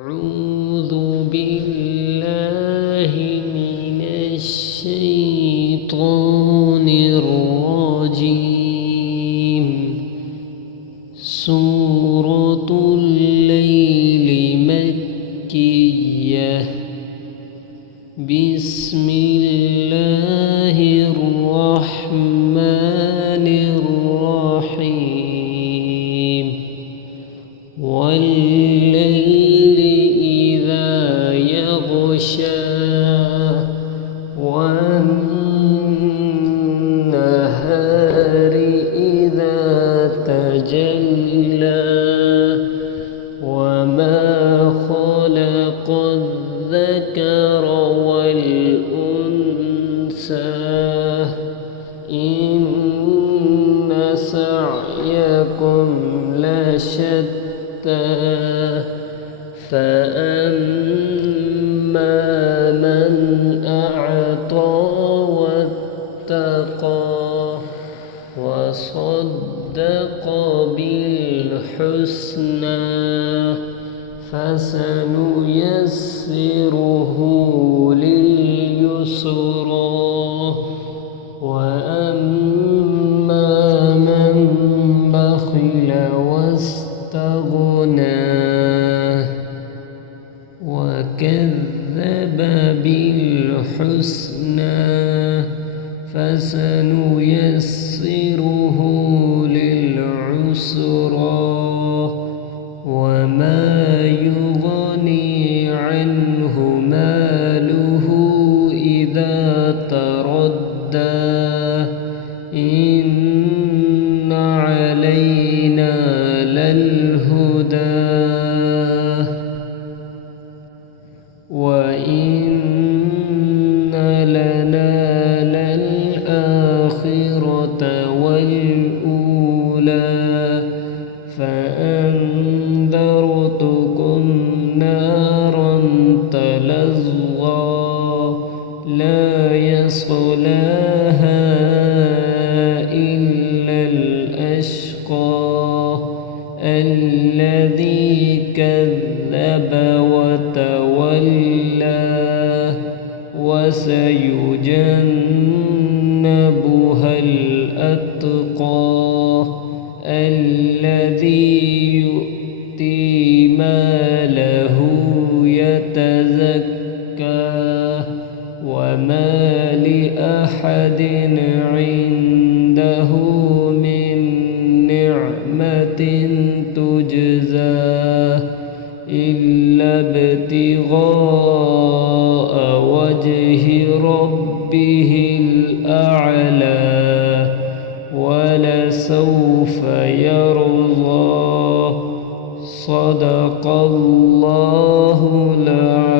أعوذ بالله من الشيطان الرجيم. سورة الليل مكية. بسم الله الرحمن الرحيم. والليل إذا يغشى والنهار إذا تجلى وما خلق الذكر والأنثى إن سعيكم لشتى فأما من أعطى واتقى وصدق بالحسنى فسنيسره لليسرى وأما من بخل واستغنى وكذب بالحسنى فسنيسره للعسرى وما يغني عنه ماله إذا تردى إن علينا للهدى وإن لنا للآخرة والأولى فأنذرتكم نارا تلظى لا يصلاها إلا الأشقى الذي كذب وتولى وسيجنبها الأتقى الذي يؤتي ماله يتزكى وما لأحد عنده من نعمة تجزى إلا ابتغاء وجه ربه الأعلى ولسوف يرضى. صدق الله العظيم.